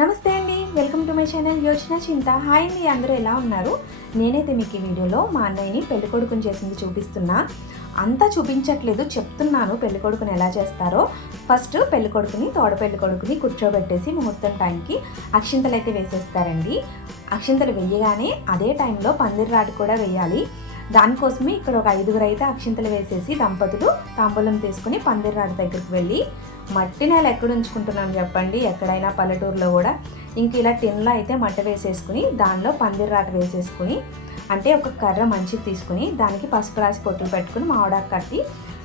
నమస్తే అండి, welcome to my channel యోచన చింత. హాయ్ అండి, అందరూ ఎలా ఉన్నారు? నేనైతే మీకు ఈ వీడియోలో మా అన్నయ్యని పెళ్ళికొడుకుని చేసింది చూపిస్తున్నా. అంతా చూపించట్లేదు, చెప్తున్నాను పెళ్ళికొడుకుని ఎలా చేస్తారో. ఫస్ట్ పెళ్ళికొడుకుని తోడ పెళ్ళికొడుకుని కూర్చోబెట్టేసి ముహూర్తం టైంకి అక్షింతలు అయితే వేసేస్తారండి. అక్షింతలు వేయగానే అదే టైంలో పందిర్రాటు కూడా వేయాలి. దానికోసమే ఇక్కడ ఒక 5గురు అయితే అక్షింతలు వేసేసి దంపతులు తాంబూలం తీసుకుని పందిర్రాటు దగ్గరికి వెళ్ళి, మట్టి నేల ఎక్కడ ఉంచుకుంటున్నాం చెప్పండి, ఎక్కడైనా పల్లెటూరులో కూడా ఇంక ఇలా టిన్లో అయితే మట్టి వేసేసుకుని దానిలో పందిర్రాటు వేసేసుకుని, అంటే ఒక కర్ర మంచిది తీసుకుని దానికి పసుపు రాసి పొట్టులు పెట్టుకుని మామిడాకు కట్టి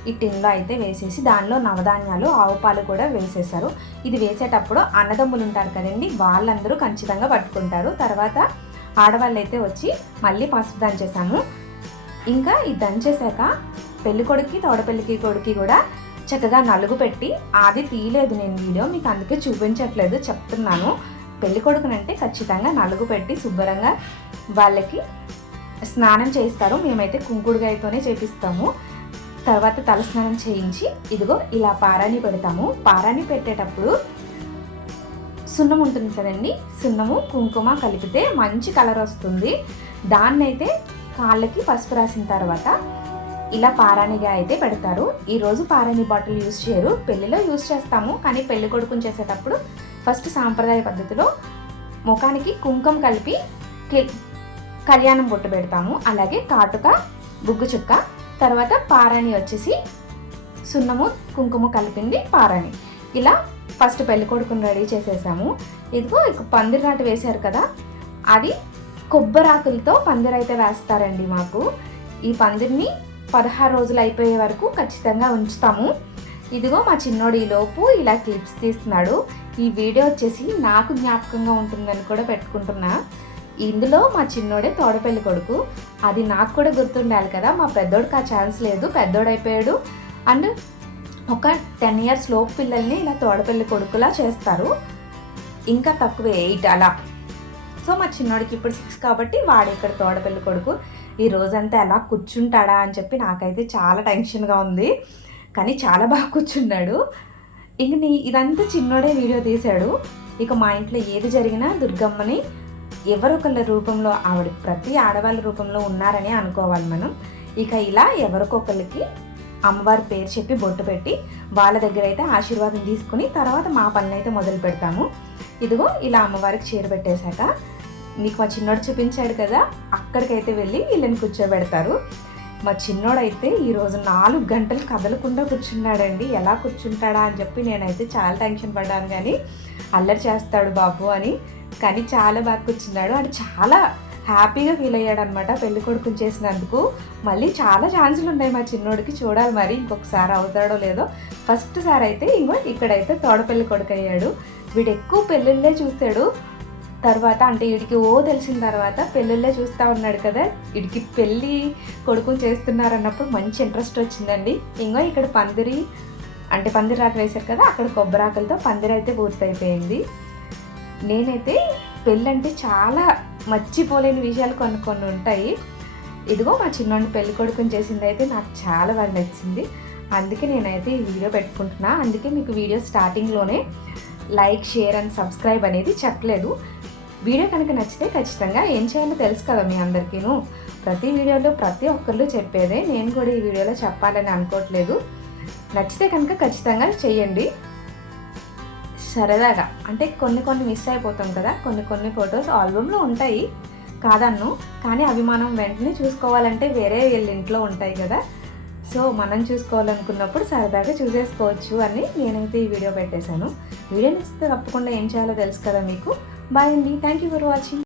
ఈ టిన్లో అయితే వేసేసి దానిలో నవధాన్యాలు ఆవు పాలు కూడా వేసేసారు. ఇది వేసేటప్పుడు అన్నదమ్ములు ఉంటారు కదండి, వాళ్ళందరూ ఖచ్చితంగా పట్టుకుంటారు. తర్వాత ఆడవాళ్ళు అయితే వచ్చి మళ్ళీ పసుపు దంచేసాము. ఇంకా ఇది దంచేసాక పెళ్ళికొడుకి తోడపెళ్ళికి కొడుకి కూడా చక్కగా నలుగు పెట్టి, అది తీయలేదు నేను వీడియో, మీకు అందుకే చూపించట్లేదు, చెప్తున్నాను. పెళ్ళికొడుకునంటే ఖచ్చితంగా నలుగు పెట్టి శుభ్రంగా వాళ్ళకి స్నానం చేయిస్తారు. మేమైతే కుంకుడుగాయతోనే చేపిస్తాము. తర్వాత తలస్నానం చేయించి ఇదిగో ఇలా పారాని పెడతాము. పారాని పెట్టేటప్పుడు సున్నం ఉంటుంది కదండి, సున్నము కుంకుమ కలిపితే మంచి కలర్ వస్తుంది. దాన్నైతే కాళ్ళకి పసుపు రాసిన తర్వాత ఇలా పారాణిగా అయితే పెడతారు. ఈరోజు పారాణి బాటిల్ యూజ్ చేయరు, పెళ్ళిలో యూజ్ చేస్తాము. కానీ పెళ్లి కొడుకుని చేసేటప్పుడు ఫస్ట్ సాంప్రదాయ పద్ధతిలో ముఖానికి కుంకుమ కలిపి కళ్యాణం బొట్టు పెడతాము. అలాగే కాటుక, బుగ్గు చుక్క, తర్వాత పారాణి వచ్చేసి సున్నము కుంకుమ కలిపింది పారాణి. ఇలా ఫస్ట్ పెళ్లి కొడుకుని రెడీ చేసేసాము. ఇదిగో ఇక పందిరాటు వేశారు కదా, అది కొబ్బరాకులతో పందిరైతే వేస్తారండి మాకు. ఈ పందిరిని 16 రోజులు అయిపోయే వరకు ఖచ్చితంగా ఉంచుతాము. ఇదిగో మా చిన్నోడు ఈలోపు ఇలా క్లిప్స్ తీస్తున్నాడు. ఈ వీడియో వచ్చేసి నాకు జ్ఞాపకంగా ఉంటుందని కూడా పెట్టుకుంటున్నా. ఇందులో మా చిన్నోడే తోడపెళ్ళి కొడుకు, అది నాకు కూడా గుర్తుండాలి కదా. మా పెద్దోడికి ఆ ఛాన్స్ లేదు, పెద్దోడు అయిపోయాడు. అండ్ ఒక 10 years లోపు పిల్లల్ని ఇలా తోడపెళ్ళి కొడుకులా చేస్తారు, ఇంకా తక్కువే 8 అలా. సో మా చిన్నోడికి ఇప్పుడు 6 కాబట్టి వాడు ఇక్కడ తోడపెళ్ళి కొడుకు. ఈ రోజంతా ఎలా కూర్చుంటాడా అని చెప్పి నాకైతే చాలా టెన్షన్గా ఉంది, కానీ చాలా బాగా కూర్చున్నాడు. ఇంక ఇదంతా చిన్నోడే వీడియో తీశాడు. ఇక మా ఇంట్లో ఏది జరిగినా దుర్గమ్మని ఎవరొకళ్ళ రూపంలో, ఆవిడ ప్రతి ఆడవాళ్ళ రూపంలో ఉన్నారని అనుకోవాలి మనం. ఇక ఇలా ఎవరికొకళ్ళకి అమ్మవారి పేరు చెప్పి బొట్టు పెట్టి వాళ్ళ దగ్గర అయితే ఆశీర్వాదం తీసుకుని తర్వాత మా పనులు అయితే మొదలు పెడతాము. ఇదిగో ఇలా అమ్మవారికి చీర పెట్టేశాక మీకు మా చిన్నోడు చూపించాడు కదా, అక్కడికైతే వెళ్ళి వీళ్ళని కూర్చోబెడతారు. మా చిన్నోడైతే ఈరోజు 4 గంటలు కదలకుండా కూర్చున్నాడండి. ఎలా కూర్చుంటాడా అని చెప్పి నేనైతే చాలా టెన్షన్ పడ్డాను, కానీ అల్లరి చేస్తాడు బాబు అని. కానీ చాలా బాగా కూర్చున్నాడు. అంటే చాలా హ్యాపీగా ఫీల్ అయ్యాడు అనమాట పెళ్లి కొడుకుని చేసినందుకు. మళ్ళీ చాలా ఛాన్సులు ఉన్నాయి మా చిన్నోడికి, చూడాలి మరి ఇంకొకసారి అవుతాడో లేదో. ఫస్ట్ సారి అయితే ఇక్కడైతే తోడపెళ్లి కొడుకు అయ్యాడు. వీడు ఎక్కువ పెళ్ళిళ్ళే చూస్తాడు. తర్వాత అంటే వీడికి తెలిసిన తర్వాత పెళ్ళిళ్ళే చూస్తూ ఉన్నాడు కదా, వీడికి పెళ్ళి కొడుకుని చేస్తున్నారన్నప్పుడు మంచి ఇంట్రెస్ట్ వచ్చిందండి. ఇక్కడ పందిరాకు వేశారు కదా, అక్కడ కొబ్బరాకులతో పందిరి అయితే పూర్తయిపోయింది. నేనైతే పెళ్ళంటే చాలా మర్చిపోలేని విషయాలు కొన్ని ఉంటాయి. ఇదిగో మా చిన్నోడిని పెళ్లి కొడుకుని చేసింది అయితే నాకు చాలా బాగా నచ్చింది. అందుకే నేనైతే ఈ వీడియో పెట్టుకుంటున్నా. అందుకే మీకు వీడియో స్టార్టింగ్లోనే లైక్, షేర్ అండ్ సబ్స్క్రైబ్ అనేది చెప్పలేదు. వీడియో కనుక నచ్చితే ఖచ్చితంగా ఏం చేయాలో తెలుసు కదా మీ అందరికీను. ప్రతి వీడియోలో ప్రతి ఒక్కళ్ళు చెప్పేదే, నేను కూడా ఈ వీడియోలో చెప్పాలని అనుకోవట్లేదు. నచ్చితే కనుక ఖచ్చితంగా చేయండి. సరదాగా అంటే కొన్ని మిస్ అయిపోతాం కదా, కొన్ని ఫొటోస్ ఆల్బంలో ఉంటాయి కాదన్ను, కానీ అవి మనం వెంటనే చూసుకోవాలంటే వేరే వీళ్ళ ఇంట్లో ఉంటాయి కదా. సో మనం చూసుకోవాలనుకున్నప్పుడు సరదాగా చూసేసుకోవచ్చు అని నేనైతే ఈ వీడియో పెట్టేశాను. వీడియో నచ్చితే తప్పకుండా ఏం చేయాలో తెలుసు కదా మీకు. బాయ్ అండి, థ్యాంక్ యూ ఫర్ వాచింగ్.